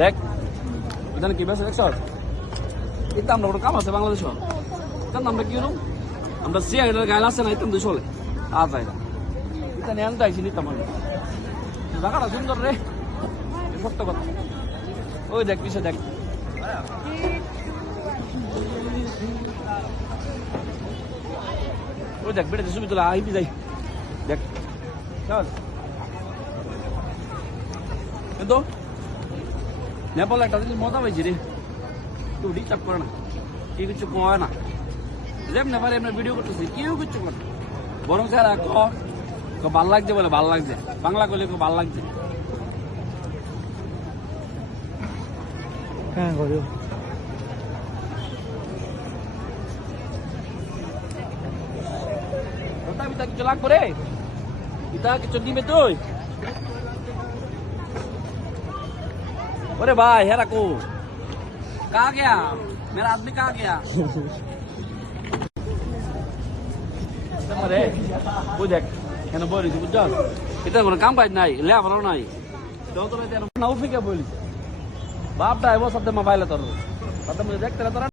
দেখ এখানে কি বেশি দেখছ এটা আমরা কাম আছে বাংলাদেশ কারণ আমরা কি হলো আমরা সিআইডের গায়ে আছে না এটা চলে আর যাই না এটা নিয়ে আনতে আইসি নিতাম আমি জায়গাটা সুন্দর রে সত্য কথা ওই দেখ পিছিয়ে দেখ ওই দেখ বেড়ে ছবি তোলা আইপি যাই দেখ চল কিন্তু নেপালে একটা জিনিস মজা পাইছি রে তো ডিস্টার্ব করে না কেউ কিছু কয় না যেমন নেপালে এমনি ভিডিও করতেছি কেউ কিছু করে না বরং স্যার ভাল লাগছে বলে ভাল লাগছে বাংলা করলে ভাল লাগছে হ্যাঁ করো ওটা বিতা কিছু লাগবে রে বিতা কিছু দিবে তুই अरे भाई है रखो कहाँ गया मेरा आदमी कहाँ गया अरे वो देख কেন বলিস বুঝছো এটা কোনো কাম কাজ নাই লেবার নাই তো না উঠে কে বলিস বাপটা এবার সাথে মোবাইলে তোর সাথে দেখতে তোরা